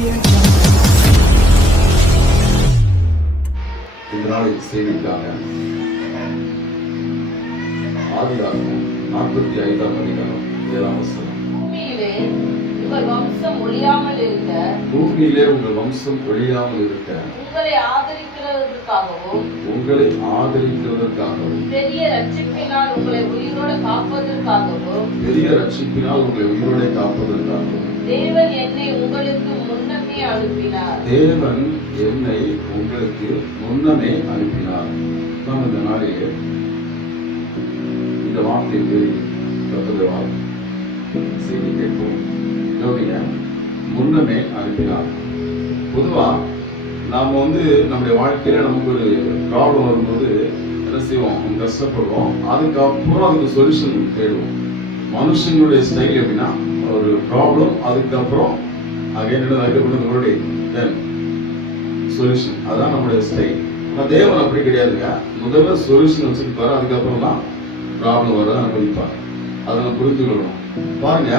இந்த நாளை செய்திக்காக ஆதியாகமம் 45ஆம் அதிகாரம் 7ஆம் வசனம். பூமியிலே உங்கள் வம்சம் ஒழியாமல் இருக்க உங்களை ஆதரிக்கிறதற்காகவும் பெரிய ரட்சிப்பினால் உங்களை உயிரோடு காப்பதற்காகவும் தேவன் என்னை உங்களுக்கு முன்னமே அனுப்பினார். நாம் இந்த நாளிலே இந்த வார்த்தைக்கு செய்தி கேட்போம். முன்னமே அனுப்பினார். பொதுவா நாம நம்முடைய வாழ்க்கையில நமக்கு ஒரு ப்ராப்ளம் வரும்போது என்ன செய்வோம், கஷ்டப்படுவோம். அதுக்கப்புறம் அதுக்கு சொல்யூஷன் தேடுவோம். மனுஷனுடைய ஸ்டைல் எப்படின்னா, ஒரு ப்ராப்ளம், அதுக்கப்புறம் சொல்யூஷன். அதான் நம்முடைய ஸ்டைல். ஆனால் தேவன் அப்படி கிடையாதுங்க. முதல்ல சொல்யூஷன் வச்சுருப்பாரு, அதுக்கப்புறம் தான் ப்ராப்ளம் வர அனுபவிப்பார். அதை நம்ம புரிந்து கொள்ளணும். பாருங்க,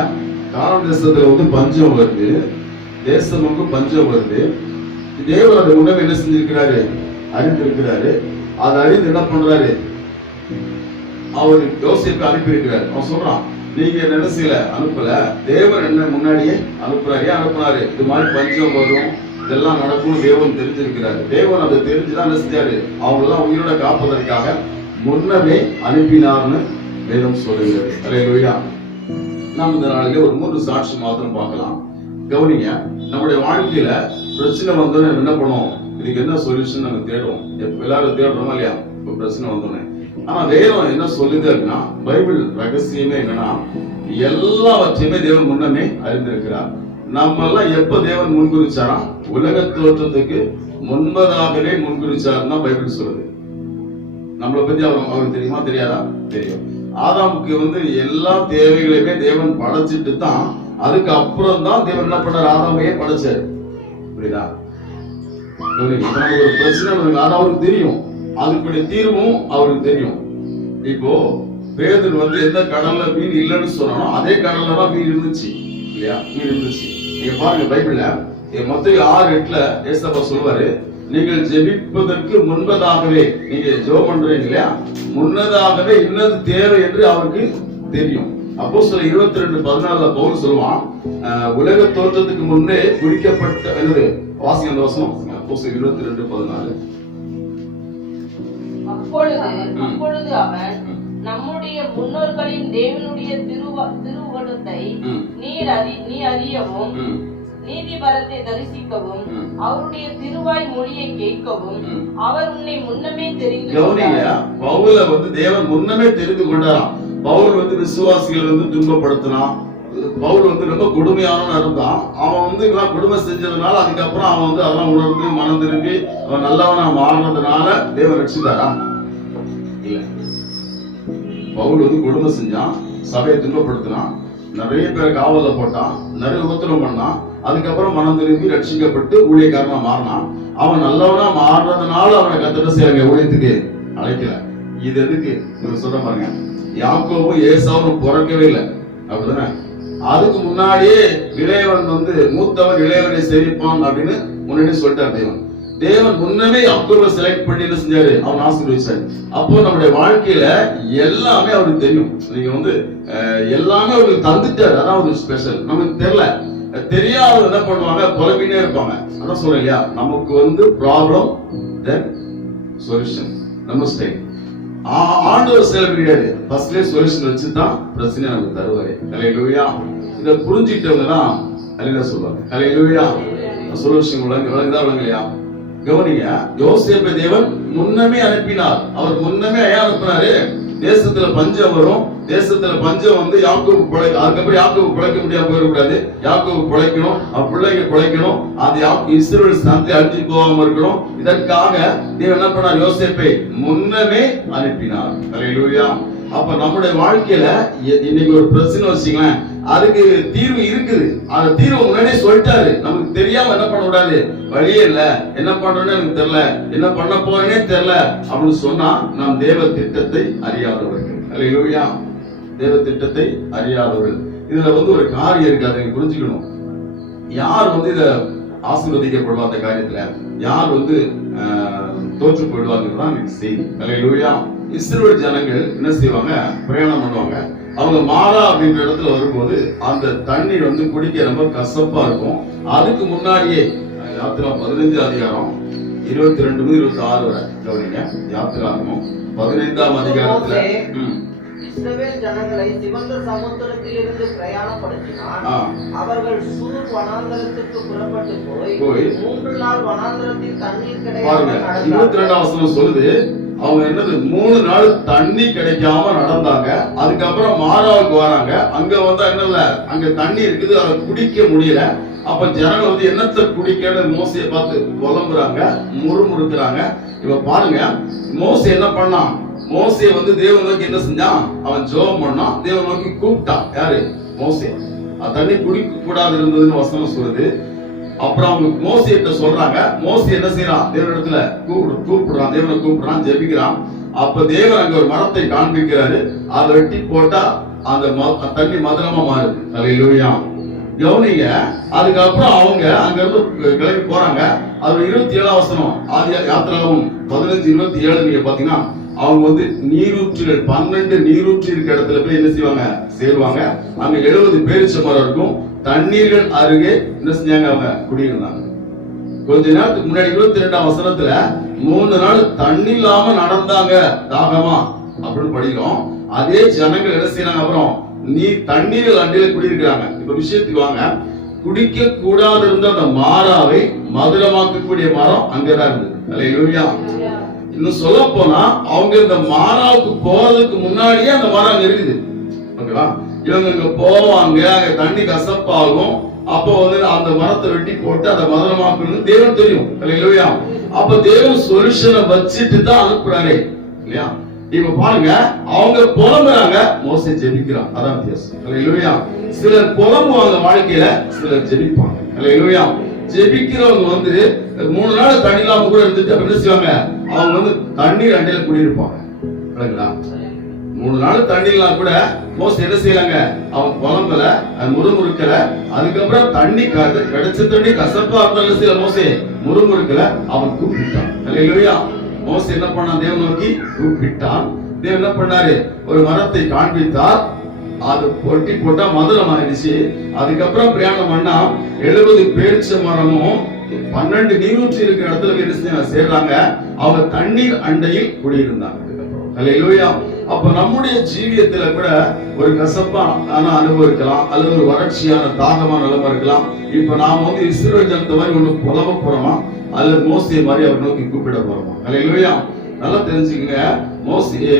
காரண தேசத்துல பஞ்சம் வருது, தேசம் பஞ்சம் வருது. தேவன் அதை உணவு என்ன செஞ்சிருக்கிறாரு, அறிந்திருக்கிறாரு. அதை அறிந்து என்ன பண்றாரு, அவர் யோசிப்பை அனுப்பி இருக்கிறாரு. அவன் சொல்றான், நீங்க என்ன செய்யல, அனுப்பல, தேவன் என்ன முன்னாடியே அனுப்புறாரு. ஏன் அனுப்புனாரு? இது மாதிரி பஞ்சம் வரும், இதெல்லாம் நடக்கும் தேவன் தெரிஞ்சிருக்கிறாரு. தேவன் அதை தெரிஞ்சுதான் என்ன செஞ்சாரு, அவங்க எல்லாம் உயிரோட காப்பதற்காக முன்னமே அனுப்பினார்னு வேதம் சொல்லுகிறது. அல்லேலூயா. நாம் இந்த நாளிலே ஒரு 3 சாட்சி மாத்திரம் பார்க்கலாம். கவனிங்க, நம்முடைய வாழ்க்கையில பிரச்சனை வந்தோன்னு என்ன பண்ணுவோம், இதுக்கு என்ன சொல்யூஷன் நாங்க தேடுவோம். எல்லாரும் தேடுறோமா இல்லையா? இப்ப பிரச்சனை வந்தோன்னே. ஆனா வேதம் என்ன சொல்லுது அப்படின்னா, பைபிள் ரகசியமே என்னன்னா, எல்லாவற்றையுமே தேவன் முன்னமே அறிந்திருக்கிறார். நம்ம எல்லாம் எப்ப தேவன் முன்குறிச்சாரா, உலக தோற்றத்துக்கு முன்பதாகவே முன்குறிச்சாருன்னா பைபிள் சொல்லுது. நம்மளை பத்தி அவருக்கு தெரியுமா, தெரியாதா? தெரியும். ஆதாமுக்கு எல்லா தேவைகளையுமே தேவன் படைச்சிட்டு தான், அதுக்கு அப்புறம் தான் தேவன் என்ன பண்ணார், ஆதாமையே படைச்சாரு. புரியுதா? ஒரு பிரச்சனை அவருக்கு தெரியும், அதுக்குடைய தீர்வும் அவருக்கு தெரியும். இப்போ பேதுரு எந்த கடல்ல மீன் இல்லைன்னு சொன்னானோ அதே கடல்ல தான் மீன் இருந்துச்சு இல்லையா? மீன் இருந்துச்சு. நீங்க பாருங்க, பைபிள்ல மத்தேயு 6:8 ஏசப்பா சொல்லுவாரு, நீங்கள் ஜெபிப்பதற்கு முன்பதாகவே, நீங்க ஜெபம் பண்றீங்க இல்லையா, முன்னதாகவே இன்னது தேவை என்று அவருக்கு தெரியும். அப்போஸ்தலர் 22:14 பவுல் சொல்லுவான், உலக தோற்றத்துக்கு முன்னே குறிக்கப்பட்ட என்னது, வாசிங்க அந்த வசனம். அப்போஸ்தலர் 22:14. அப்பொழுது அவன், நம்முடைய முன்னோர்களின் தேவனுடைய திருவுளத்தை நீ அறியவும், நீதிபரத்தை தரிசிக்கவும், அவருடைய திருவாய் மொழியை கேட்கவும் அவர் உன்னை முன்னமே தெரிந்து கொண்டார். பவுல தேவன் முன்னமே தெரிந்து கொண்டாராம். பவுல் விசுவாசிகள் துன்பப்படுத்தினான். பவுல் ரொம்ப கொடுமையான இருந்தான். அவன் கொடுமை செஞ்சதுனால அதுக்கப்புறம் அவன் அதெல்லாம் உணர்ந்து மனம் திரும்பி அவன் நல்லவனா மாறினதுனால தேவன் ரட்சித்தாரா? இல்ல. பவுல் கொடுமை செஞ்சான், சபையை துன்பப்படுத்தினான், நிறைய பேரை காவல போட்டான், நிறைய உபத்திரம் பண்ணான். அதுக்கப்புறம் மனம் திரும்பி ரட்சிக்கப்பட்டு ஊழியக்காரனா மாறினான். அவன் நல்லவனா மாறினதுனால அவனை கர்த்தர் செய்யறாங்க, ஊழியத்துக்கு அழைக்கல. இது எதுக்கு சொல்ற பாருங்க, யாக்கோபு ஏசாவும் பிறக்கவே இல்லை, அப்படிதானே? அதுக்கு முன்னாடியே இளையவன் மூத்தவன் இளையவனை சேவிப்பான் அப்படின்னு முன்னாடி சொல்லிட்டார் தேவன். தேவன் முன்னமே யாக்கோபை செலக்ட் பண்ணி என்ன செஞ்சாரு, அவன் ஆசீர்வதிச்சாரு. அப்போ நம்முடைய வாழ்க்கையில எல்லாமே அவருக்கு தெரியும். நீங்க எல்லாமே அவருக்கு தந்துட்டாரு. அதாவது ஸ்பெஷல். நமக்கு தெரியல, தெரியாத என்ன பண்ணுவாங்க, புலம்பினே இருப்பாங்க. அதான் சொல்றேன் இல்லையா, நமக்கு ப்ராப்ளம் தென் சொல்யூஷன். நம்ம ஸ்டைல் ஆண்டவர் செயல் கிடையாது, ஃபர்ஸ்ட்லயே சொல்யூஷன் வச்சுதான் பிரச்சனை நமக்கு தருவாரு. ஹல்லேலூயா. இதை புரிஞ்சுக்கிட்டவங்க தான் ஹல்லேலூயா சொல்லுவாங்க. ஹல்லேலூயா. சொல்யூஷன் விளங்கலையா? கவனிங்க, யோசேப்பை தேவன் முன்னமே அனுப்பினார். அவர் முன்னமே ஏன் அனுப்பினாரு? தேசத்துல பஞ்சம் வரும், தேசத்துல பஞ்சம் யாக்கோபு அதுக்கப்புறம் யாக்கோபு பிழைக்க முடியாம போயிடக்கூடாது. யாக்கோபு பிழைக்கணும், அவன் பிள்ளைங்க பிழைக்கணும், அந்த இஸ்ரவேல் சந்ததி அழிஞ்சு போகாம இருக்கணும். இதற்காக தேவன் என்ன பண்ணார், யோசேப்பை முன்னமே அனுப்பினார். ஹல்லேலூயா. அப்ப நம்முடைய வாழ்க்கையில இன்னைக்கு ஒரு பிரச்சனை வச்சுங்களேன், அதுக்கு தீர்வு இருக்குது. அந்த தீர்வு முன்னாடியே சொல்லிட்டாரு. நமக்கு தெரியாம என்ன பண்ண கூடாது, வழியே இல்ல, என்ன பண்றோன்னு எனக்கு தெரியல, என்ன பண்ண போறேனே தெரியல அப்படின்னு சொன்னா நாம் தேவ திட்டத்தை அறியாதவர்கள். ஹல்லேலூயா. தேவ திட்டத்தை அறியாதவர்கள். இதுல ஒரு காரியம் இருக்கு, அதை புரிஞ்சுக்கணும். யார் இத ஆசீர்வதிக்கப்படுவா அந்த காரியத்துல, யார் வந்து தோற்று போயிடுவாங்கதான் எனக்கு செய்தி. அல்லேலூயா. இஸ்ரவேல் ஜனங்கள் என்ன செய்வாங்க, பிரயாணம் பண்ணுவாங்க. அவங்க மாறா அப்படின்ற இடத்துல வரும்போது அந்த தண்ணீர் வந்து குடிக்க ரொம்ப கசப்பா இருக்கும். அதுக்கு முன்னாடியே யாத்திரா 15 அதிகாரம் 22 முதல் 26 வரை கவனிங்க. யாத்திராகமம் 15ஆம் அதிகாரத்துல இஸ்ரவேல் ஜனங்களை சிவந்த சமுத்திரத்திலிருந்து பிரயாணப்படுத்தினான். அவர்கள் சூர் வனாந்தரத்துக்கு புறப்பட்டு போய் 3 நாள் வனாந்தரத்தில் தண்ணீர் கிடைக்காம 22ஆம் வசனம் சொல்லுது, அவங்க என்னது 3 நாள் தண்ணி கிடைக்காம நடந்தாங்க. அதுக்கப்புறம் மாறாவுக்கு வராங்க. அங்க வந்தா என்ன, அங்க தண்ணி இருக்குது, அதை குடிக்க முடியல. அப்ப ஜனங்கள் வந்து என்னத்தை குடிக்க மோசையை பார்த்து புலம்புறாங்க, முறுமுறுக்கிறாங்க. இப்ப பாருங்க, மோசே என்ன பண்ணான், மோசே வந்து தேவன் நோக்கி என்ன செஞ்சான், அவன் ஜெபம் பண்ணான், தேவன் நோக்கி கூப்பிட்டான். யாரு, மோசே. தண்ணி குடிக்க கூடாது இருந்ததுன்னு வசனம் சொல்லுது. அப்புறம் அவங்க மோசேட்ட சொல்றாங்க. மோசே என்ன செய்யறான், தேவனிடத்துல கூப்பிடுறான், தேவனை கூப்பிடுறான், ஜெபிக்கிறான். அப்ப தேவன் அங்க ஒரு மரத்தை காண்பிக்கிறாரு. அதை வெட்டி போட்டா அந்த தண்ணி மதுரமா மாறுது. அல்லேலூயா. கவனிங்க. அதுக்கப்புறம் அவங்க அங்க இருந்து கிளம்பி போறாங்க. அது 27ஆம் வசனம் ஆதி யாத்திராவும் 15:27 நீங்க பாத்தீங்கன்னா, அவங்க வந்து நீரூற்றுகள் 12 நீரூற்று இருக்க இடத்துல போய் என்ன செய்வாங்க, சேருவாங்க. அங்க 70 பேரிச்ச மரம் இருக்கும். தண்ணீர்கள் அருகே என்ன செஞ்சாங்க, அவங்க குடியிருந்தாங்க. கொஞ்ச நேரத்துக்கு முன்னாடி 22ஆம் வசனத்துல 3 நாள் தண்ணி இல்லாம நடந்தாங்க தாகமா அப்படின்னு படிக்கிறோம். அதே ஜனங்கள் என்ன செய்யறாங்க, அப்புறம் நீ தண்ணீர்கள் அண்டில குடியிருக்கிறாங்க. இப்ப விஷயத்துக்கு வாங்க. குடிக்க கூடாது இருந்த அந்த மாறாவை மதுரமாக்கக்கூடிய மரம் அங்கதான் இருந்தது. அல்லேலூயா. இன்னும் சொல்ல போனா அவங்க இந்த மாறாவுக்கு போறதுக்கு முன்னாடியே அந்த மரம் அங்க இருக்குது. ஓகேவா. இவங்க இங்க போவாங்க, அங்க தண்ணி கசப்பாகும். அப்போ வந்து அந்த மரத்தை வெட்டி போட்டு அதை மதுரமாக்கணும்னு தேவன் தெரியும். அல்லேலூயா. அப்ப தேவன் சொல்யூஷனை வச்சுட்டு தான் அனுப்புறாரு இல்லையா. இப்ப பாருங்க, அவங்க புலம்புறாங்க, மோசே ஜெபிக்கிறான். அதான் வித்தியாசம். அல்லேலூயா. சிலர் புலம்புவாங்க வாழ்க்கையில, சிலர் ஜெபிப்பாங்க. அல்லேலூயா. ஜெபிக்கிறவங்க வந்து 3 நாள் தண்ணி இல்லாம கூட இருந்துட்டு என்ன செய்வாங்க, அவங்க வந்து தண்ணீர் அண்டையில குடியிருப்பாங்க. 3 நாள் தண்ணி இல்லாம கூட மோசே என்ன செய்யலாங்க, அவன் புலம்பல, முறுமுறுக்கல. அதுக்கப்புறம் தண்ணி கிடைச்ச தண்ணி கசப்பா இருந்தாலும் சில மோசே முறுமுறுக்கல, அவன் கூப்பிட்டான். அல்லேலூயா. மோசே என்ன பண்ணான், தேவன் நோக்கி கூப்பிட்டான். தேவன் என்ன பண்ணாரு, ஒரு மரத்தை காண்பித்தார். அது பொட்டி போட்டா மதுரம் ஆயிடுச்சு. அதுக்கப்புறம் பிரயாணம் பண்ணா 70 பேரிச்ச மரமும் 12 நீரூற்று இருக்கிற இடத்துல என்ன சேர்றாங்க. அவங்க தண்ணீர் அண்டையில் குடியிருந்தாங்க. அல்லேலூயா. அப்ப நம்முடைய ஜீவியத்துல கூட ஒரு கசப்பான அனுபவம் இருக்கலாம், அல்லது ஒரு வறட்சியான தாகமான நிலைமை இருக்கலாம். இப்ப நாம வந்து இஸ்ரவேல் ஜனத்தை மாதிரி ஒண்ணு புலம்ப போறோமா, அல்லது மோசே மாதிரி அவர் நோக்கி கூப்பிட போறோமா? அல்லேலூயா. நல்லா தெரிஞ்சுக்கங்க.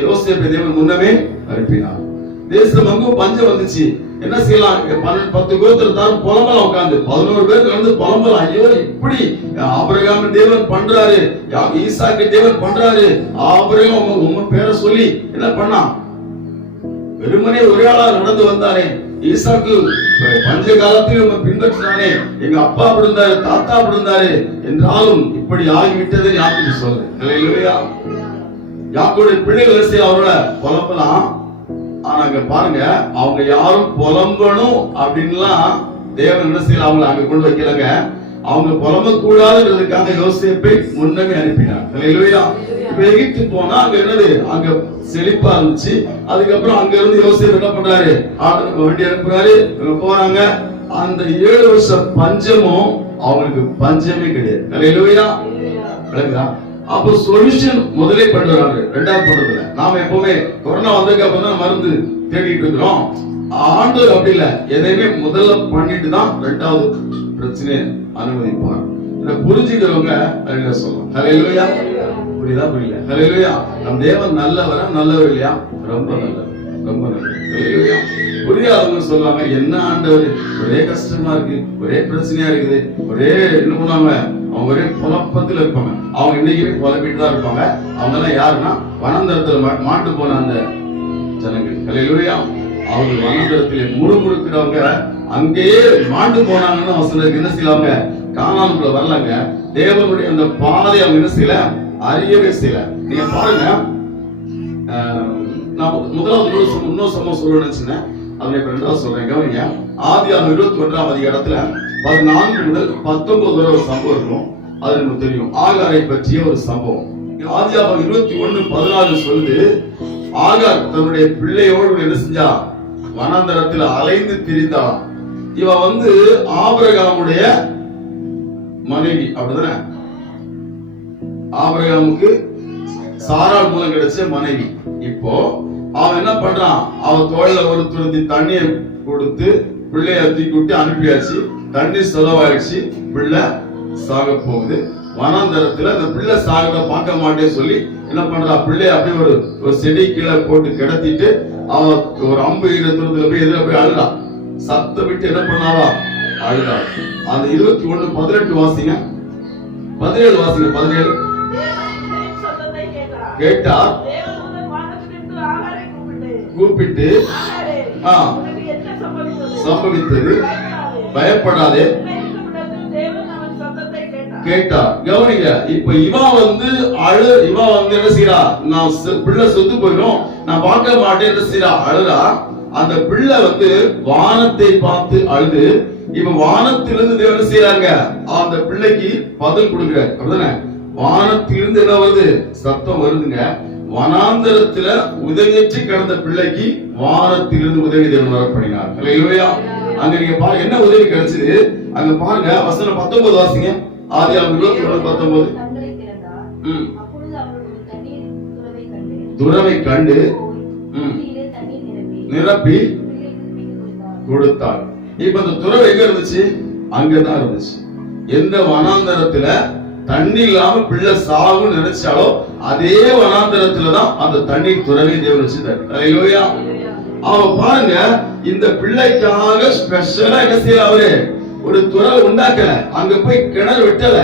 யோசேப்பை தேவன் முன்னமே அனுப்பினார். தேசம் அங்கும் பஞ்சம் வந்துச்சு. என்ன செய்யலாம், 10 கோத்திரத்தாரும் புலம்பலாம். உட்கார்ந்து 11 பேர் கலந்து புலம்பலாம். ஐயோ, இப்படி ஆபிரகாம் தேவன் பண்றாரு, ஈசாக்கு தேவன் பண்றாரு. ஆபிரகாம் உங்க பேரை சொல்லி என்ன பண்ணா, வெறுமனே ஒரே ஆளா நடந்து வந்தானே. ஈசாக்கு பஞ்ச காலத்தில் பின்பற்றினானே, எங்க அப்பா அப்படி இருந்தாரு, தாத்தா அப்படி இருந்தாரு. என்றாலும் இப்படி ஆகிவிட்டது யாக்கோபு சொல்ற. அல்லேலூயா. யாக்கோபுடைய பிள்ளைகள் அவரோட புலம்பலாம். ஆனா அங்க பாருங்க, அவங்க யாரும் புலம்பணும் அப்படின்லாம் தேவன் என்ன செய்யல, அவங்களை அங்க கொண்டு வைக்கலங்க. அவங்க புலம்ப கூடாதுன்றதுக்காக யோசேப்பை முன்னமே அனுப்பினார். அல்லேலூயா. இப்ப எகிப்து போனா அங்க என்னது, அங்க செழிப்பா இருந்துச்சு. அதுக்கப்புறம் அங்க இருந்து யோசேப்பு என்ன பண்றாரு, வண்டி அனுப்புறாரு. இவங்க போறாங்க. அந்த 7 வருஷம் பஞ்சமும் அவங்களுக்கு பஞ்சமே கிடையாது. அல்லேலூயா. விளங்குதா? அப்போ சொல்யூஷன் முதலே பண்றாங்க, ரெண்டாவது பண்றதுல. நாம எப்பவுமே கொரோனா வந்ததுக்கு அப்புறம் தான் மருந்து தேடிட்டு இருக்கிறோம். ஆண்டவர் அப்படி இல்ல, எதையுமே முதல்ல பண்ணிட்டு தான் ரெண்டாவது பிரச்சனையை அனுமதிப்பார். இதை புரிஞ்சுக்கிறவங்க அதுல சொல்லலாம். ஹல்லேலூயா. புரியுதா, புரியல? ஹல்லேலூயா. நம் தேவன் நல்லவரா, நல்லவர் இல்லையா? ரொம்ப நல்லவர், ரொம்ப நல்லவர். ஹல்லேலூயா. புரியாதவங்க சொல்லுவாங்க, என்ன ஆண்டவர், ஒரே கஷ்டமா இருக்கு, ஒரே பிரச்சனையா இருக்குது, ஒரே என்ன பண்ணுவாங்க, அவங்க ஒரே குழப்பத்தில் இருப்பாங்க. அவங்க இன்னைக்குமே குழப்பிட்டு தான் இருப்பாங்க. அவங்க எல்லாம் யாருன்னா, வனாந்தரத்துல மாட்டு போன அந்த ஜனங்கள். ஹல்லேலூயா. அவங்க வனாந்தரத்திலே முறுமுறுக்கிறவங்க அங்கேயே மாண்டு போனாங்கன்னு வசனத்துக்கு என்ன செய்யலாங்க, கானானுக்குள்ள வரலங்க. தேவனுடைய அந்த பாதை அவங்க என்ன செய்யல, அறியவே செய்யல. நீங்க பாருங்க, நான் முதலாவது இன்னொரு சம்பவம் சொல்லணும்னு நினைச்சேன், அதை இப்ப ரெண்டாவது சொல்றேன். கவனிங்க. ஆதியாகமம் 21ஆம் அதிகாரத்துல 14 முதல் 19 வரை ஒரு சம்பவம் இருக்கும். அது நமக்கு தெரியும். ஆகாரை பற்றிய ஒரு சம்பவம். ஆதியாகமம் 21:14 சொல்லுது, ஆகார் தன்னுடைய பிள்ளையோடு என்ன செஞ்சா, வனாந்தரத்தில் அலைந்து திரிந்தாள். இவ ஆபிரகாமுடைய மனைவி, அப்படிதானே? ஆபிரகாமுக்கு சாராள் மூலம் கிடைச்ச மனைவி. இப்போ அவன் என்ன பண்றான், அவன் தோல்ல ஒரு துருத்தி தண்ணியை கொடுத்து பிள்ளைய தூக்கி விட்டு அனுப்பியாச்சு. தண்ணி செலவாயிடுச்சு, பிள்ளை சாக போகுது. வனாந்தரத்துல அந்த பிள்ளை சாகத பார்க்க மாட்டேன்னு சொல்லி என்ன பண்றா, பிள்ளைய அப்படியே ஒரு செடி கீழே போட்டு கிடத்திட்டு அவன் ஒரு அம்பு தூரத்துல போய் எதிர போய் அழுதா. சத்த விட்டு என்ன பண்ணாவா, அழுதா. அந்த 21:18 வாசிங்க, 17 வாசிங்க. 17 கேட்டா கூப்பிட்டு சம்பவித்தது பயப்படாதே கேட்டா. கவனிங்க, இப்ப இவா என்ன செய்யறா, நான் பிள்ளை சொத்து போயிடும், நான் பார்க்க மாட்டேன் என்ன செய்யறா, அழுறா. அந்த பிள்ளை வானத்தை பார்த்து அழுது, இப்ப வானத்திலிருந்து தேவன் செய்யறாங்க, அந்த பிள்ளைக்கு பதில் கொடுக்கிறார், அப்படிதானே? வானத்திலிருந்து என்ன வருது, சத்தம் வருதுங்க. வனாந்தரத்துல உதவியற்று கிடந்த பிள்ளைக்கு வானத்திலிருந்து உதவி தேவன் வரப்படினார். அல்லேலூயா. அங்க நீங்க பாருங்க என்ன உதவி கிடைச்சது. அங்க பாருங்க வசனம் 19 வாசிங்க. ஆதியாகமம் 21:19. துறவை கண்டு நிரப்பி கொடுத்தார். இப்ப அந்த துறவை எங்க இருந்துச்சு, அங்கதான் இருந்துச்சு. எந்த வனாந்தரத்துல தண்ணி இல்லாம பிள்ளை சாகுன்னு நினைச்சாலோ அதே வனாந்தரத்துலதான் அந்த தண்ணீர் துறவை தேவன் வச்சிருந்தார். அல்லேலூயா. அவன் பாருங்க, இந்த பிள்ளைக்காக ஸ்பெஷலா என்ன செய்யல, அவரு ஒரு துறவை உண்டாக்கல, அங்க போய் கிணறு வெட்டல,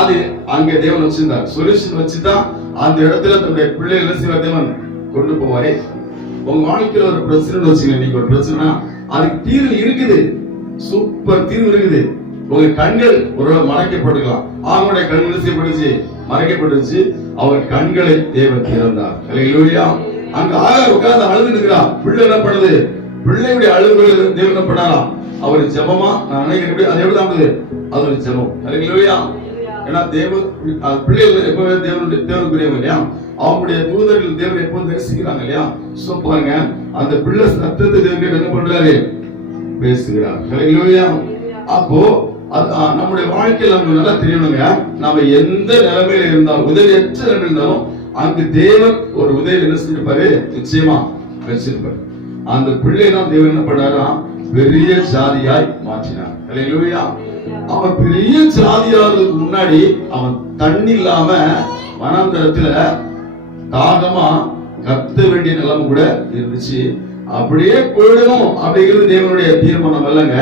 அது அங்க தேவன் வச்சிருந்தார். சொல்யூஷன் வச்சுதான் அந்த இடத்துல தன்னுடைய பிள்ளை என்ன செய்வார், தேவன் கொண்டு போவாரே. உங்க வாழ்க்கையில ஒரு பிரச்சனை வச்சுங்க, நீங்க ஒரு பிரச்சனை, அதுக்கு தீர்வு இருக்குது, சூப்பர் தீர்வு இருக்குது. உங்க கண்கள் ஒரு மறைக்கப்பட்டிருக்கலாம், அவங்களுடைய கண்கள் செய்யப்பட்டுச்சு, மறைக்கப்பட்டுச்சு. அவர் கண்களை தேவன் திறந்தார். அல்லேலூயா. அங்க ஆகார் உட்கார்ந்து அழுது நிற்கிறார். பிள்ளை என்ன பண்ணுது, பிள்ளையுடைய அழுகுகள் தேவன் என்ன பண்ணாராம், அவர் ஜெபமா, நான் நினைக்கிறேன் அது எப்படி தான், அது ஒரு ஜெபம். அல்லேலூயா. ஏன்னா பிள்ளைகள் எப்பவே தேவனுக்குரியவங்க இல்லையா, அவங்களுடைய தூதர்கள் தேவனை எப்போது தரிசிக்கிறாங்க இல்லையா. சோ பாருங்க, அந்த பிள்ளை சத்தத்தை தேவன் என்ன பண்றாரு, பேசுகிறார். அல்லேலூயா. அப்போ நம்முடைய வாழ்க்கையில நமக்கு நல்லா தெரியணுங்க, நாம எந்த நிலைமையில இருந்தாலும், உதவியற்ற நிலைமையில இருந்தாலும், அங்கு தேவன் ஒரு உதவி என்ன செஞ்சிருப்பாரு, நிச்சயமா வச்சிருப்பாரு. அந்த பிள்ளை தான் தேவன் என்ன பண்ணாரா, பெரிய ஜாதியாய் மாற்றினார். அல்லேலூயா. அவன் பெரிய ஜாதியாகிறதுக்கு முன்னாடி அவன் தண்ணி இல்லாம வனாந்தரத்துல தாகமா கத்த வேண்டிய நிலைமை கூட இருந்துச்சு. அப்படியே போயிடணும் அப்படிங்கிறது தேவனுடைய தீர்மானம் அல்லங்க,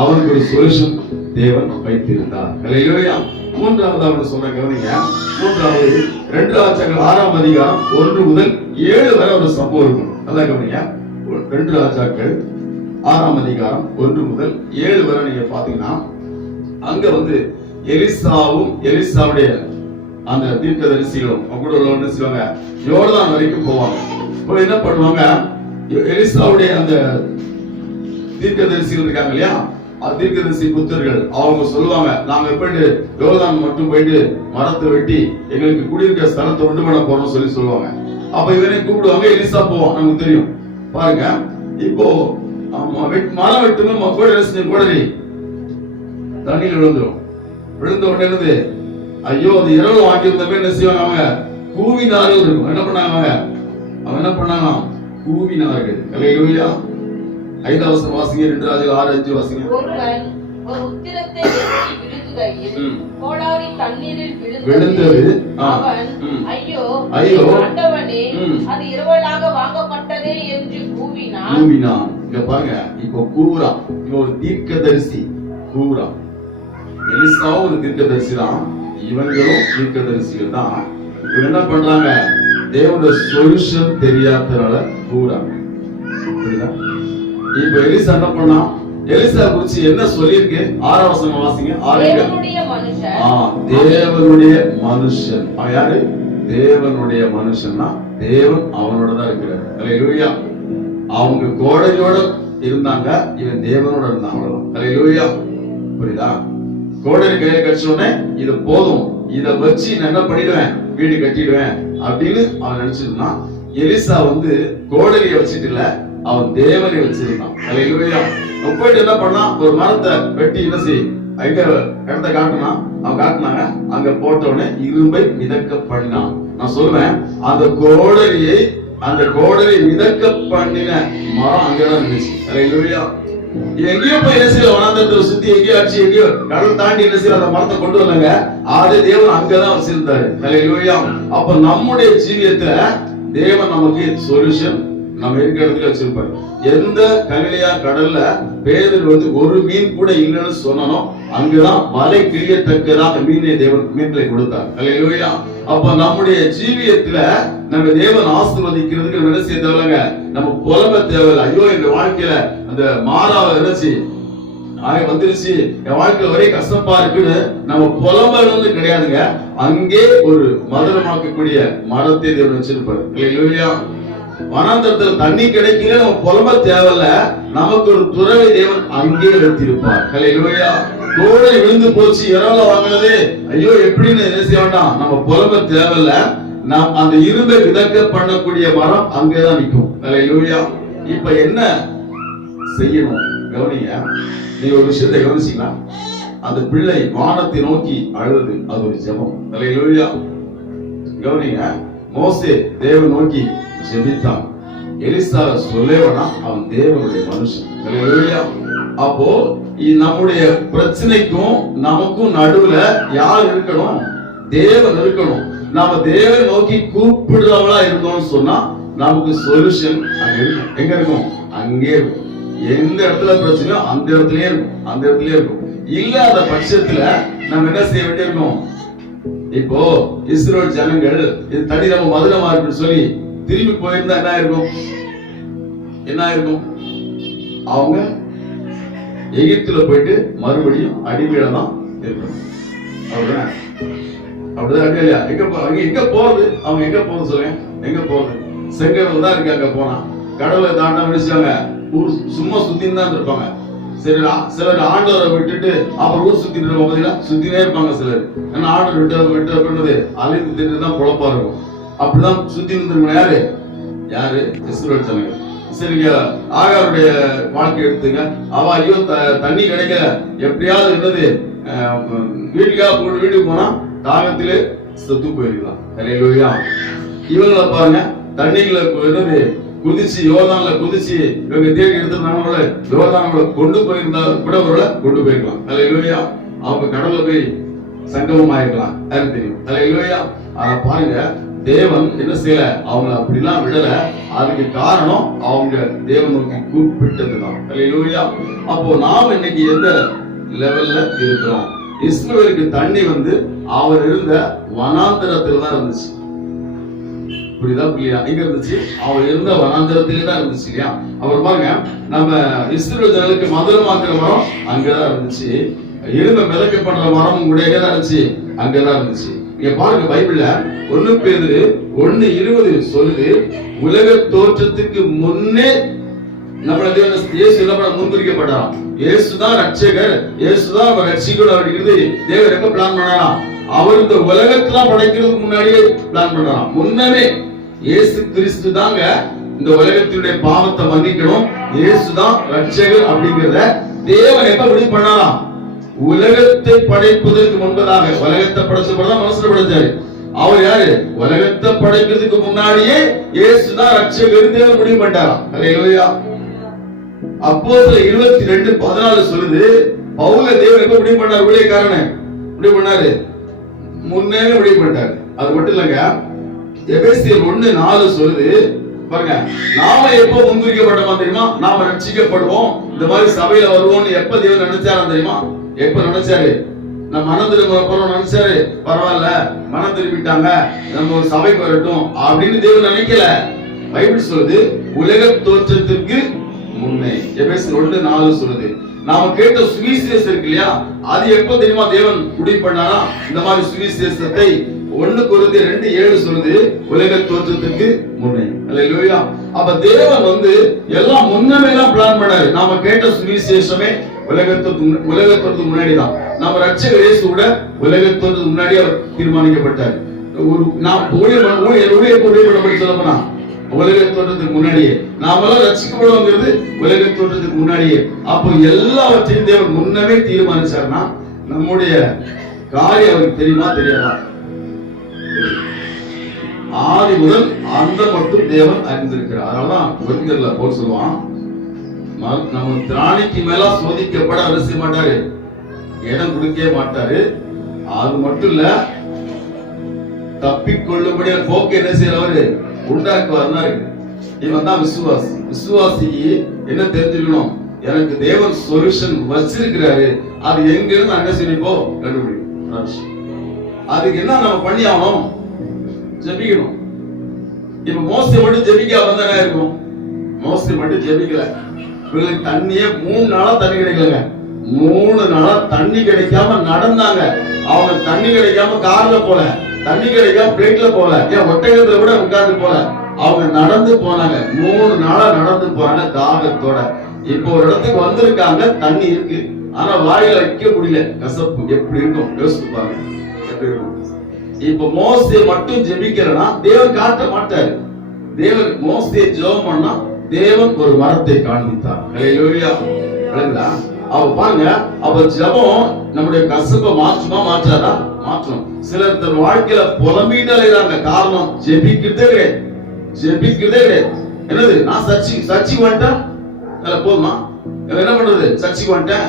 அவனுக்கு ஒரு சொல்யூஷன் தேவன் வைத்திருந்தார். அல்லேலூயா. மூன்றாவது அவன் சொன்ன கவனிங்க, மூன்றாவது 2 ராஜாக்கள் 6ஆம் அதிகாரம் 1 முதல் 7 வரை ஒரு சம்பவம் இருக்கும். அதான் கவனிங்க, 2 ராஜாக்கள் 6ஆம் அதிகாரம் 1 முதல் 7 வரை நீங்க பாத்தீங்கன்னா, அங்க எலிசாவும் எலிசாவுடைய அந்த தீர்க்கதரிசிகளும் கூட உள்ளவங்க செய்வாங்க, யோர்தான் வரைக்கும் போவாங்க. இப்போ என்ன பண்ணுவாங்க, எலிசாவுடைய அந்த தீர்க்கதரிசிகள் இருக்காங்க இல்லையா, தீர்க்கதரிசி புத்தர்கள், அவங்க சொல்லுவாங்க, நாங்க போயிட்டு யோர்தான் மட்டும் போயிட்டு மரத்தை வெட்டி எங்களுக்கு குடியிருக்க ஸ்தலத்தை உண்டு பண்ண போறோம் சொல்லுவாங்க. அப்ப இவனை கூப்பிடுவாங்க, எலிசா போவான். நமக்கு தெரியும் பாருங்க. இப்போ மரம் வெட்டுமே கோடரி தண்ணியில் விழுந்துரும். விழுந்த உடனே ஐயோ அது இரவு வாங்கி இருந்தப்ப என்ன செய்வாங்க, அவங்க கூவினார்கள் இருக்கும். என்ன பண்ணாங்க, அவங்க என்ன பண்ணாங்க, கூவினார்கள். அல்லேலூயா. 5ஆம் வசனம் வாசிங்க. 2 ராஜாக்கள் 6:5 வாசிங்க. ஒருவன் ஒரு உத்திரத்தை விழுதுகையில் கோடாரி தண்ணீரில் விழுந்தது. அவன் ஐயோ ஆண்டவனே, அது இரவலாக வாங்கப்பட்டதே என்று கூவினான். இங்க பாருங்க, இப்போ கூவுறான். இவன் ஒரு தீர்க்கதரிசி கூவுறான். எலிசாவும் ஒரு தீர்க்கதரிசி தான், இவங்களும் தீர்க்கதரிசிகள் தான். இவங்க என்ன பண்றாங்க, தேவனுடைய சொல்யூஷன் தெரியாதனால கூவுறாங்க. புரியுதா? இப்ப எலிசா என்ன பண்ணா, எலிசா குறிச்சு என்ன சொல்லிருக்கு, 6ஆம் வசனம் வாசிங்க. தேவனுடைய மனுஷன். தேவனுடைய மனுஷன். அவன் யாரு, தேவனுடைய மனுஷன்னா தேவன் அவனோட தான் இருக்கிறார். அல்லேலூயா. அவங்க கோடையோட இருந்தாங்க, இவன் தேவனோட இருந்தான், அவ்வளவுதான். ஹல்லேலூயா. புரியுதா? கோடரி கையில கட்சோடனே இது போதும், இத வச்சு நான் என்ன பண்ணிடுவேன், வீடு கட்டிடுவேன் அப்படின்னு அவன் நினைச்சிருந்தான். எலிசா வந்து கோடரியை வச்சுட்டு இல்ல, அவன் தேவனை வச்சிருந்தான். ஹல்லேலூயா. போயிட்டு என்ன பண்ணா, ஒரு மரத்தை வெட்டி என்ன செய், எங்க இடத்த காட்டினா, அவன் காட்டினாங்க, அங்க போட்டவனே இரும்பை மிதக்க பண்ணினான். நான் சொல்றேன், அந்த கோடரி மிதக்க பண்ணின மரம் அங்கதான் இருந்துச்சு. ஹல்லேலூயா. எங்கேயோ போய் என்ன செய்யல, வனாந்தரத்தை சுத்தி எங்கேயோ அடிச்சு எங்கேயோ கடல் தாண்டி என்ன செய்யல, அந்த மரத்தை கொண்டு வரலங்க, அதே தேவன் அங்கதான் வச்சிருந்தாரு. ஹல்லேலூயா. அப்ப நம்முடைய ஜீவியத்துல தேவன் நமக்கு சொல்யூஷன் நம்ம இருக்கிற இடத்துல வச்சிருப்பாரு. எந்த கலிலேயா கடல்ல பேதுரு வந்து ஒரு மீன் கூட இல்லைன்னு சொன்னனோ, அங்கதான் வலை கிழியத்தக்கதாக மீன்களை கொடுத்தார். ஹல்லேலூயா. அப்ப நம்முடைய ஜீவியத்துல நம்ம தேவன் ஆசீர்வதிக்கிறதுக்கு என்ன செய்ய தேவையில்லைங்க, நம்ம புலம்ப தேவையில்லை. ஐயோ எங்க வாழ்க்கையில அந்த மாறாவ இருந்துச்சு, வந்துருச்சு, என் வாழ்க்கையில ஒரே கஷ்டப்பா இருக்குன்னு நம்ம புலம்பணும்னு கிடையாதுங்க. அங்கே ஒரு மதுரமாக்கக்கூடிய மரத்தை தேவன் வச்சிருப்பாரு. ஹல்லேலூயா. வனாந்தரத்துல தண்ணி கிடைக்கல, நம்ம புலம்ப தேவையில்ல, நமக்கு ஒரு துறவை தேவன் அங்கே வைத்திருப்பார். ஹல்லேலூயா. கோடை விழுந்து போச்சு, இரவுல வாங்கினது, ஐயோ எப்படின்னு செய்ய வேண்டாம், நம்ம புலம்ப தேவையில்ல. நாம் அந்த இரும்பை விதக்க பண்ணக்கூடிய மரம் அங்கேதான் நிற்கும். ஹல்லேலூயா. இப்ப என்ன செய்யணும் கவனிங்க. நீங்க ஒரு விஷயத்தை கவனிச்சீங்களா, அந்த பிள்ளை வானத்தை நோக்கி அழுது, அது ஒரு ஜெபம். ஹல்லேலூயா. கவனிங்க, மோசே தேவன் நோக்கி ஜெபித்தான். எலிசா சொல்லேவனா, அவன் தேவனுடைய மனுஷன். ஹல்லேலூயா. அப்போ நம்முடைய பிரச்சனைக்கும் நமக்கும் நடுவுல யார் இருக்கணும், தேவன் இருக்கணும். நாம தேவனை நோக்கி கூப்பிடுறவளா இருந்தோம்னு சொன்னா நமக்கு சொல்யூஷன் அங்க இருக்கும். எங்க இருக்கும்? அங்கே இருக்கும். எந்த இடத்துல பிரச்சனையோ அந்த இடத்துலயே இருக்கும். இல்லாத பட்சத்துல நம்ம என்ன செய்ய வேண்டியிருக்கும்? இப்போ இஸ்ரேல் ஜனங்கள் இது தனி நம்ம மதுரமா இருக்குன்னு சொல்லி திரும்பி போயிருந்தா என்ன இருக்கும்? அவங்க எகிப்துல போயிட்டு மறுபடியும் அடிமையில தான் இருக்கணும். அப்படிதான் இல்லையா? எங்க போறது? அவங்க எங்க போறது சொல்லுங்க, எங்க போறது? செங்கடல் தான் இருக்கு. அங்க போனா கடவுளை தாண்டா முடிச்சாங்க, ஊர் சும்மா சுத்தின்னு தான் இருப்பாங்க. சிலர் ஆண்டவரை விட்டுட்டு அப்புறம் ஊர் சுத்திட்டு இருப்பாங்க, சுத்தினே இருப்பாங்க சிலர். ஏன்னா ஆண்டவர் விட்டு அப்படின்றது அழிந்து திட்டு தான் பொழப்பா இருக்கும். அப்படிதான் சுத்தி இருந்திருக்கணும். யாரு? இஸ்ரவேல் ஜனங்கள். சரிங்க, ஆகாருடைய வாழ்க்கை எடுத்துங்க. அவ ஐயோ தண்ணி கிடைக்கல, எப்படியாவது என்னது வீட்டுக்கு போனா தாகத்திலே செத்து போயிருக்கலாம். ஹல்லேலூயா. இவங்களை பாருங்க, தண்ணிகளை என்னது குதிச்சு யோர்தான்ல குதிச்சு இவங்க தேடி எடுத்துருந்தாங்க, யோர்தான்ல கொண்டு போயிருந்தா கூட ஒருவேளை கொண்டு போயிருக்கலாம். ஹல்லேலூயா. அவங்க கடல்ல போய் சங்கமம் ஆயிருக்கலாம், யாருக்கு தெரியும்? ஹல்லேலூயா. ஆனா பாருங்க, தேவன் என்ன செய்யல, அவங்க அப்படிலாம் விடல. அதுக்கு காரணம் அவங்க தேவன் நோக்கி கூப்பிட்டதுதான். ஹல்லேலூயா. அப்போ நாம் இன்னைக்கு எந்த லெவல்ல இருக்கிறோம்? இஸ்ரவேலுக்கு தண்ணி வந்து அவர் இருந்த வனாந்தரத்துல தான் இருந்துச்சு. புரியுதா? இல்லையா? எங்க இருந்துச்சு? அவர் இருந்த வனாந்தரத்திலே தான் இருந்துச்சு இல்லையா? அவர் பாருங்க, நம்ம இஸ்ரவேல் ஜனங்களுக்கு மதுரமாக்குற மரம் அங்கதான் இருந்துச்சு. இரும்ப மிதக்க பண்ற மரம் கூட எங்கதான் இருந்துச்சு? அங்கதான் இருந்துச்சு. இங்க பாருங்க, பைபிள்ல 1 பேதுரு 1:20 சொல்லுது, உலக தோற்றத்துக்கு முன்னே நம்மள தேவன் இயேசு முன்குறிக்கப்பட்டாராம். இயேசுதான் ரட்சகர், இயேசுதான் நம்ம ரட்சிக்கணும் அப்படிங்கிறது தேவன் எப்ப பிளான் பண்ணாராம்? அவர் இந்த உலகத்துல படைக்கிறதுக்கு முன்னாடியே பிளான் பண்ணாராம். முன்னமே இயேசு கிறிஸ்து தாங்க இந்த உலகத்தினுடைய பாவத்தை மன்னிக்கணும், இயேசுதான் ரட்சகர் அப்படிங்கிறத தேவன் எப்ப முடிவு பண்ணாராம்? உலகத்தை படைப்பதற்கு முன்பதாக. உலகத்தை படைச்சப்பதான் மனசுல படைச்சாரு. அவர் யாரு? உலகத்தை படைக்கிறதுக்கு முன்னாடியே இயேசுதான் ரட்சகர் தேவன் முடிவு பண்ணிட்டாராம். ஹல்லேலூயா. அப்போஸ்தலர் 22:14 சொல்லுது, பவுல தேவன் எப்ப முடிவு பண்ணார்? ஊழியக்காரன் முடிவு பண்ணாரு, முன்னே முடிவு பண்ணிட்டாரு. அது மட்டும் இல்லங்க, எபேசியர் 1:4 சொல்லுது பாருங்க, நாம எப்போ முன்குறிக்கப்பட்டோமா தெரியுமா? நாம ரட்சிக்கப்படுவோம், இந்த மாதிரி சபையில வருவோம்னு எப்ப தேவன் நினைச்சாராம் தெரியுமா? எப்ப நினைச்சாரு? நம்ம மனம் திரும்ப நினைச்சாரு, பரவாயில்ல மனம் திரும்பிட்டாங்க, நம்ம ஒரு சபைக்கு வரட்டும் அப்படின்னு தேவன் நினைக்கல. பைபிள் சொல்லுது, உலக தோற்றத்திற்கு முன்னே. எபேசியர் 1:4 சொல்லுது. நாம கேட்ட சுவிசேஷம் இருக்கு இல்லையா, அது எப்ப தெரியுமா தேவன் முடிவு பண்ணாரா? இந்த மாதிரி சுவிசேஷத்தை 1 கொரிந்தியர் 2:7 சொல்லுது உலக தோற்றத்துக்கு முன்னே. அல்லேலூயா. அப்ப தேவன் வந்து எல்லாம் முன்னமே தான் பிளான் பண்ணாரு. நாம கேட்ட சுவிசேஷமே உலகத்தோற்றத்துக்கு முன்னாடி தான். நம்ம ரட்சகர் இயேசு கூட உலகத்தோற்றத்துக்கு முன்னாடி அவர் தீர்மானிக்கப்பட்டார். ஒரு நாம் ஊழியப்படி சொல்ல போனா உலக தோற்றத்துக்கு முன்னாடியே நாமெல்லாம் ரட்சிக்கப்படுவோங்கிறது உலக தோற்றத்துக்கு முன்னாடியே. அப்போ எல்லாவற்றையும் தேவன் முன்னமே தீர்மானிச்சார்னா நம்முடைய காரியம் அவருக்கு தெரியுமா தெரியாதா? ஆதி முதல் அந்த மட்டும் தேவன் அறிந்திருக்கிறார். அதனாலதான் கொரிந்தியர்ல போல் சொல்லுவான், நம்ம திராணிக்கு மேல சோதிக்கப்பட அவர் செய்ய மாட்டாரு, இடம் கொடுக்கவே மாட்டாரு. அது மட்டும் இல்ல, தப்பிக்கொள்ளும்படியா போக்கு என்ன செய்யறவரு உண்டாக்குவார்னா இருக்கு. இவன் தான் விசுவாசி. விசுவாசிக்கு என்ன தெரிஞ்சுக்கணும்? எனக்கு தேவன் சொல்யூஷன் வச்சிருக்கிறாரு, அது எங்க இருந்து அங்க சிரிப்போ கண்டுபிடிக்கும். அதுக்கு என்ன நம்ம பண்ணி ஆகணும்? ஜெபிக்கணும். இப்ப மோசே மட்டும் ஜெபிக்காம தானே இருக்கும். மோசே மட்டும் ஜெபிக்கல. இவங்களுக்கு தண்ணியே 3 நாளா தண்ணி கிடைக்கலங்க. 3 நாளா தண்ணி கிடைக்காம நடந்தாங்க. அவங்க தண்ணி கிடைக்காம கார்ல போல, தண்ணி கிடைக்காம பிளேட்ல போல, ஏன் ஒட்டகத்துல கூட உட்கார்ந்து போல, அவங்க நடந்து போனாங்க. 3 நாளா நடந்து போறாங்க தாகத்தோட. இப்போ ஒரு இடத்துக்கு வந்திருக்காங்க, தண்ணி இருக்கு, ஆனா வாயில வைக்க முடியல. கசப்பு எப்படி இருக்கும் யோசிச்சு பாருங்க, எப்படி இருக்கும். இப்ப மோசே மட்டும் ஜெபிக்கிறனா தேவன் காட்ட மாட்டாரு. தேவன் மோசே ஜெபம் பண்ணா தேவன் ஒரு மரத்தை காண்பித்தார். ஹல்லேலூயா. இல்லைங்களா? அவ பாருங்க, அப்ப ஜெபம் நம்முடைய கசப்பை மாற்றுமா மாற்றாதா? மாற்றும். சிலர் தன் வாழ்க்கையில புலம்பிட்டு அலைறாங்க. காரணம் ஜெபிக்கிறதே கிடையாது. ஜெபிக்கிறதே கிடையாது. என்னது? நான் சர்ச்சைக்கு வந்துட்டேன், போதுமா? என்ன பண்றது? சர்ச்சைக்கு வந்துட்டேன்,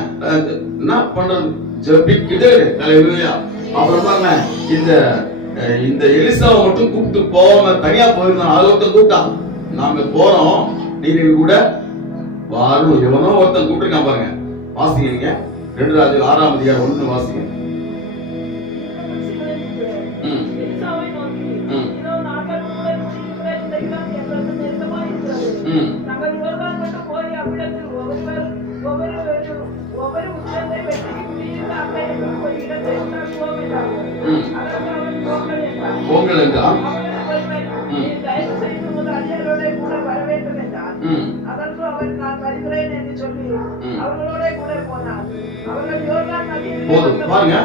என்ன பண்றது? ஜெபிக்கிறதே கிடையாது. ஹல்லேலூயா. அப்புறம் பாருங்க, இந்த எலிசாவை மட்டும் கூப்பிட்டு போகாம தனியா போயிருந்தான். அது ஒருத்தன் கூப்பிட்டான், நாங்க போறோம், நீங்க கூட வாரும். எவனோ ஒருத்தன் கூப்பிட்டுருக்கான் பாருங்க. வாசிங்க நீங்க 2 ராஜாக்கள் 6ஆம் அதிகாரம் 1 வாசிங்க. பொங்கல் என்றால் பாருங்க,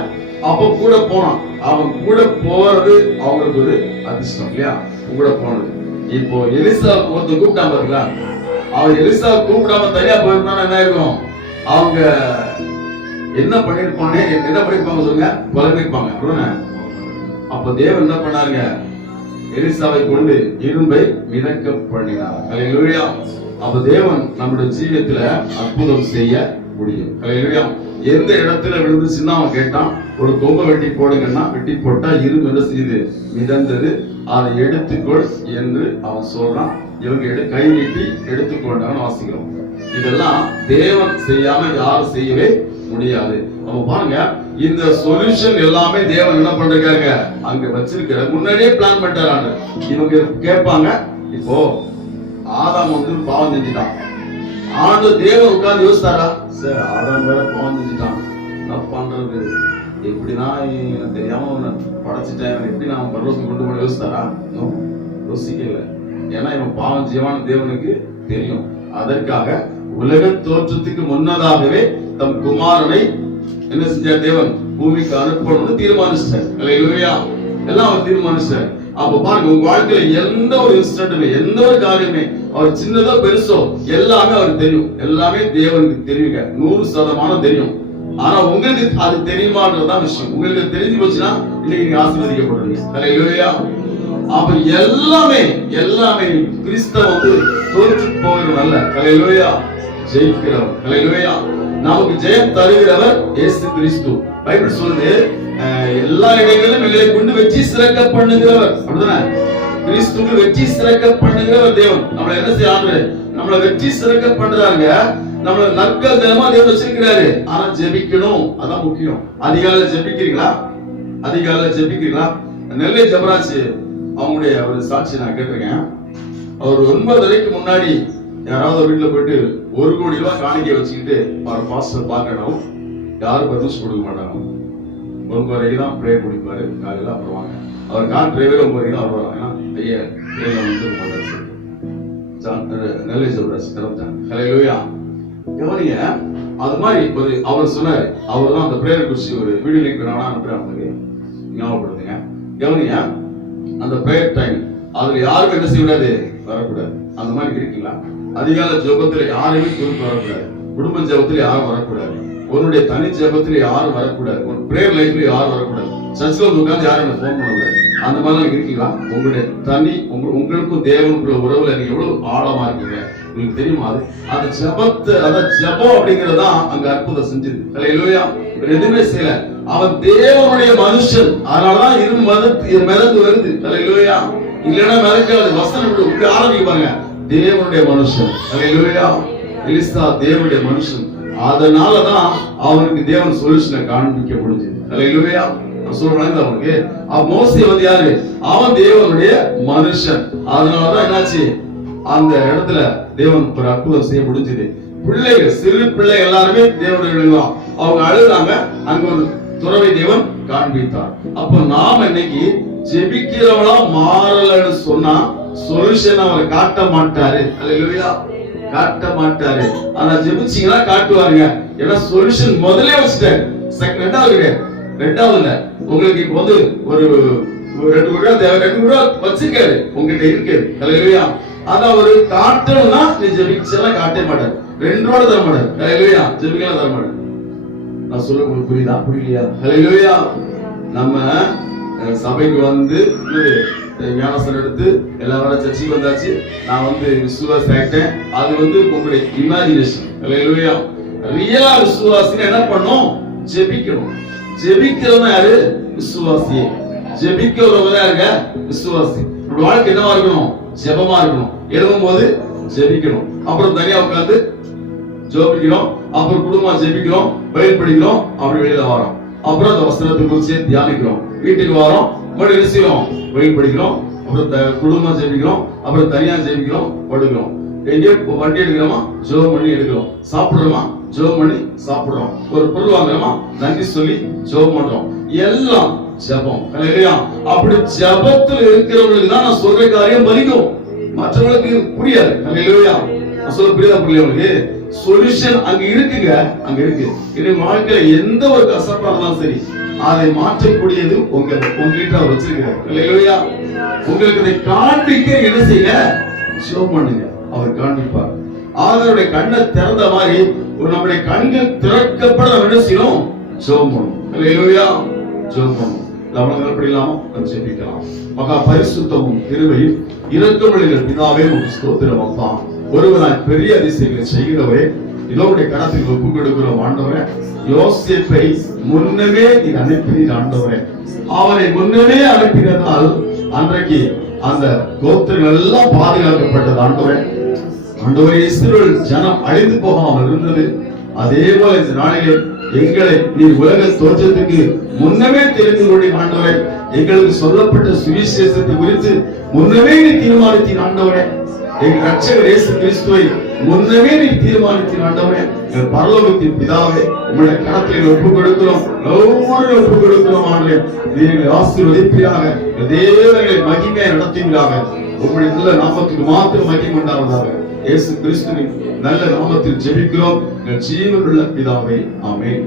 அப்ப கூட போனான். அவன் கூட போறது அவங்களுக்கு ஒரு அதிர்ஷ்டம் இல்லையா? கூட போனது. இப்போ எலிசா ஒருத்தர் கூப்பிட்டான் பாருங்களா, அவன் எலிசா கூப்பிடாம தனியா போயிருந்தான்னு என்ன இருக்கும்? அவங்க என்ன பண்ணிருப்பானே, என்ன பண்ணிருப்பாங்க சொல்லுங்க? புலம்பிருப்பாங்க. அப்ப தேவன் என்ன பண்ணாருங்க? எலிசாவை கொண்டு இரும்பை மிதக்க பண்ணினார். ஹல்லேலூயா. அப்ப தேவன் நம்முடைய ஜீவியத்துல அற்புதம் செய்ய முடியும். ஹல்லேலூயா. எந்த இடத்துல விழுந்துச்சுன்னா அவன் கேட்டான், ஒரு கொம்பை வெட்டி போடுங்கன்னா வெட்டி போட்டா இரும்பு என்ன செய்யுது? மிதந்தது. அதை எடுத்துக்கொள் என்று அவன் சொல்றான். இவங்க கை நீட்டி எடுத்துக்கொண்டான்னு வாசிக்கிறோம். இதெல்லாம் தேவன் செய்யாம யாரும் செய்யவே முடியாது. நம்ம பாருங்க, இந்த சொல்யூஷன் எல்லாமே தேவன் என்ன பண்றாங்க? அங்க வச்சிருக்கிற முன்னாடியே பிளான் பண்ணிட்டாங்க. இவங்க கேட்பாங்க, இப்போ ஆதாம் வந்து பாவம் செஞ்சுட்டான். ஆண்டு தேவன் உட்கார்ந்து யோசித்தாரா? சார், ஆதாம் வேற பாவம் செஞ்சுட்டான், என்ன பண்றது? எப்படிதான் தெரியாம படைச்சிட்டேன், எப்படி நான் பரலோகத்துக்கு கொண்டு போய் யோசித்தாரா? யோசிக்கல. ஏன்னா இவன் பாவம் செய்வான்னு தேவனுக்கு தெரியும். அதற்காக உலக தோற்றத்துக்கு முன்னதாகவே தம் குமாரனை என்ன செஞ்சார்? தேவன் பூமிக்கு அனுப்பணும்னு தீர்மானிச்சார். ஹல்லேலூயா. எல்லாம் அவர் தீர்மானிச்சார். அப்ப பாருங்க, உங்க வாழ்க்கையில எந்த ஒரு இன்சிடென்ட்டுமே, எந்த ஒரு காரியமே, அவர் சின்னதோ பெருசோ எல்லாமே அவருக்கு தெரியும். எல்லாமே தேவனுக்கு தெரியுங்க, 100% தெரியும். ஆனா உங்களுக்கு அது தெரியுமான்றதுதான் விஷயம். உங்களுக்கு தெரிஞ்சு போச்சுன்னா இன்னைக்கு நீங்க ஆசீர்வதிக்கப்படுவீங்க. ஹல்லேலூயா. அப்ப எல்லாமே கிறிஸ்தவ வந்து தோற்று போகிறவர் அல்ல. ஹல்லேலூயா. ஜெயிக்கிறவர். ஹல்லேலூயா. நமக்கு ஜெயம் தருகிறவர் இயேசு கிறிஸ்து. பைபிள் சொல்லுது, எல்லா இடங்களிலும் எங்களை கொண்டு வெற்றி சிறக்க பண்ணுகிறவர். அப்படிதானே? கிறிஸ்துக்கு வெற்றி சிறக்க பண்ணுகிறவர் தேவன். நம்மள என்ன செய்யறாரு? நம்மள வெற்றி சிறக்க பண்றாங்க. நம்மள நற்கள் தினமா தேவன் வச்சிருக்கிறாரு. ஆனா ஜெபிக்கணும், அதான் முக்கியம். அதிகாலையில ஜெபிக்கிறீங்களா? அதிகாலையில ஜெபிக்கிறீங்களா? நெல்லை ஜெபராஜ் அவங்களுடைய ஒரு சாட்சி நான் கேட்டிருக்கேன். அவர் 9:30க்கு முன்னாடி யாராவது வீட்டுல போயிட்டு 1 கோடி ரூபாய் காணிக்கை வச்சுக்கிட்டு அவர் பாஸ்டர் பார்க்கணும், யாரும் பர்மிஷன் கொடுக்க மாட்டாங்க. 1 வரைக்கும் தான் ப்ரேயர் முடிப்பாரு காலையில. அப்புறம் வாங்க அவர் கார் டிரைவர் 9 வரைக்கும் அவர் வருவாங்க. ஐயா நல்ல சொல்றாரு. ஹல்லேலூயா. கவனிங்க, அது மாதிரி அவர் சொன்னாரு. அவர் தான் அந்த பிரேயர் குறிச்சு ஒரு வீடியோ லிங்க் வேணா அனுப்புறேன், ஞாபகப்படுத்துங்க. கவனிங்க, அந்த பிரேயர் டைம் அதுல யாருக்கும் என்ன செய்யக்கூடாது, வரக்கூடாது. அந்த மாதிரி இருக்கீங்களா? அதிகாலை ஜெபத்துல யாருமே குறிப்பு வரக்கூடாது. குடும்ப ஜெபத்துல யாரும் வரக்கூடாது. உன்னுடைய தனி ஜெபத்துல யாரும் வரக்கூடாது. உன் பிரேயர் லைஃப்ல யாரும் வரக்கூடாது. சர்ச்சில் வந்து உட்காந்து யாரும் என்ன ஃபோன் பண்ணக்கூடாது. அந்த மாதிரிலாம் இருக்கீங்களா? உங்களுடைய தனி உங்களுக்கும் தேவனுக்குள்ள உறவுல நீங்க எவ்வளவு ஆழமா இருக்கீங்க உங்களுக்கு தெரியுமா? அது ஜெபத்தை, அதான் ஜெபம் அப்படிங்கறதான் அங்க அற்புதம் செஞ்சது. ஹல்லேலூயா. எதுவுமே செய்யல, அவன் தேவனுடைய மனுஷன். அதனாலதான் மிதந்து வருது. ஹல்லேலூயா. இல்லைன்னா மிதக்காது. வசனம் இப்படி ஆரம்பிப்பாங்க, தேவனுடைய மனுஷன். ஹல்லேலூயா. எலிசா தேவனுடைய மனுஷன். அதனாலதான் அவனுக்கு தேவன் சொல்யூஷனை காண்பிக்க முடிஞ்சது. ஹல்லேலூயா. சொல்றாங்க அவனுக்கு மோசே வந்து யாரு? அவன் தேவனுடைய மனுஷன். அதனாலதான் என்னாச்சு, அந்த இடத்துல தேவன் ஒரு அற்புதம் செய்ய முடிஞ்சது. பிள்ளைகள், சிறு பிள்ளை எல்லாருமே தேவனுடைய அவங்க அழுதாங்க. அங்க ஒரு துறவை தேவன் காண்பித்தார். அப்ப நாம இன்னைக்கு ஜெபிக்கிறவளா மாறலன்னு சொன்னா சொல்யூஷன் அவர் காட்ட மாட்டாரு. ஹல்லேலூயா. காட்ட மாட்டாரு. ஆனா ஜெபிச்சீங்கன்னா காட்டுவாருங்க. ஏன்னா சொல்யூஷன் முதல்ல வச்சுட்டாரு. ரெண்டாவது இல்ல, உங்களுக்கு இப்ப வந்து ஒரு 2 கோடி ரூபாய் தேவை, 2 கோடி ரூபாய் வச்சிருக்காரு, உங்ககிட்ட இருக்கு. ஹல்லேலூயா. அத அவரு காட்டணும்னா நீ ஜெபிச்சா காட்டவே மாட்டாரு. 2 ரூபாய் தர மாட்டாரு. ஹல்லேலூயா. ஜெபிக்கலாம் தர மாட்டாரு. நான் சொல்ல உங்களுக்கு புரியுதா, புரியலையா? ஹல்லேலூயா. நம்ம சபைக்கு வந்து ஞானஸ்தானம் எடுத்து எல்லாரும் சர்ச்சுக்கு வந்தாச்சு. நான் வந்து விசுவாசி ஆயிட்டேன். அது வந்து உங்களுடைய இமேஜினேஷன். ஹல்லேலூயா. ரியலா விசுவாசினா என்ன பண்ணும்? ஜெபிக்கணும். ஜெபிக்கிறவங்க யாரு? விசுவாசி. ஜெபிக்கிறவங்க யாருங்க? விசுவாசி. வாழ்க்கை என்னவா இருக்கணும்? ஜெபமா இருக்கணும். எழுதும் போது ஜெபிக்கணும், அப்புறம் தனியா உட்கார்ந்து ஜெபிக்கிறோம், அப்புறம் குடும்பமா ஜெபிக்கிறோம், பைபிள் படிக்கிறோம், அப்படி வெளியில வரோம், அப்புறம் அந்த வசனத்தை குறித்து தியானிக்கிறோம், வீட்டுக்கு வரோம், மறுபடியும் என்ன செய்யறோம்? பைபிள் படிக்கிறோம், அப்புறம் குடும்பமா ஜெபிக்கிறோம், அப்புறம் தனியா ஜெபிக்கிறோம், படுக்கிறோம். எங்கேயோ வண்டி எடுக்கிறோமா, ஜெபம் பண்ணி எடுக்கிறோம், சாப்பிடுறோமா, ஜெபம் பண்ணி சாப்பிடுறோம், ஒரு பொருள் வாங்குறோமா, நன்றி சொல்லி ஜெபம் பண்றோம். எல்லாம் ஜெபம். ஹல்லேலூயா. அப்படி ஜெபத்தில் இருக்கிறவங்களுக்கு தான் நான் சொல்ற காரியம் பலிக்கும், மற்றவங்களுக்கு புரியாது. ஹல்லேலூயா. நான் சொல்ல புரியுதா, புரியல உங்களுக்கு? சொல்யூஷன் அங்க இருக்குங்க, அங்க இருக்கு. இது வாழ்க்கையில எந்த ஒரு கசப்பா இருந்தாலும் சரி, அதை மாற்றக்கூடியது உங்ககிட்ட அவர் வச்சிருக்கிறார். ஹல்லேலூயா. உங்களுக்கு இதை காண்பிக்க என்ன செய்யுங்க? ஜெபம் பண்ணுங்க, அவர் காண்பிப்பார். ஆதரவுடைய கண்ணை திறந்த மாதிரி நம்முடைய கண்கள் திறக்கப்பட என்ன செய்யணும்? ஜெபம் பண்ணணும். ஹல்லேலூயா. ஜெபம் பண்ணணும். ஜெபிக்கலாம். மகா பரிசுத்தமும் கிருபையும் இரக்கமுள்ள பிதாவே உமக்கு ஸ்தோத்திரம் அப்பா. ஒருவராய் பெரிய அதிசயங்களை செய்கிறவரே, இதோடைய கரத்தில் ஒப்பு கொடுக்கிறோம் ஆண்டவரே. யோசேப்பை முன்னமே நீ அனுப்பினீர் ஆண்டவரே. அவரை முன்னமே அனுப்பினதால் அன்றைக்கு அந்த கோத்திரங்கள் எல்லாம் பாதுகாக்கப்பட்டது ஆண்டவரே. ஆண்டவரே, இஸ்ரவேல் ஜனம் அழிந்து போகாமல் இருந்தது. அதே போல இந்த நாளிலே எங்களை நீ உலக தோற்றத்துக்கு முன்னமே தெரிந்து கொண்டு ஆண்டவரே, எங்களுக்கு சொல்லப்பட்ட சுவிசேஷத்தை குறித்து முன்னமே நீ தீர்மானித்தீர் ஆண்டவரே. எங்கள் ரட்சகர் இயேசு கிறிஸ்துவை முன்னமே நீ தீர்மானித்தீர் ஆண்டவரே. எங்கள் பரலோகத்தின் பிதாவே, உம்முடைய கரத்தில் ஒப்புக் கொடுக்கிறோம், ஒவ்வொரு ஒப்புக் கொடுக்கிறோம் ஆண்டவரே. நீங்கள் ஆசீர்வதிப்பீராக, தேவர்களை மகிமையை நடத்துவீராக. உம்முடைய நல்ல நாமத்துக்கு மாத்திரம் மகிமை உண்டாவதாக. இயேசு கிறிஸ்துவின் நல்ல நாமத்தில் ஜெபிக்கிறோம், எங்கள் ஜீவனுள்ள பிதாவே. ஆமென்.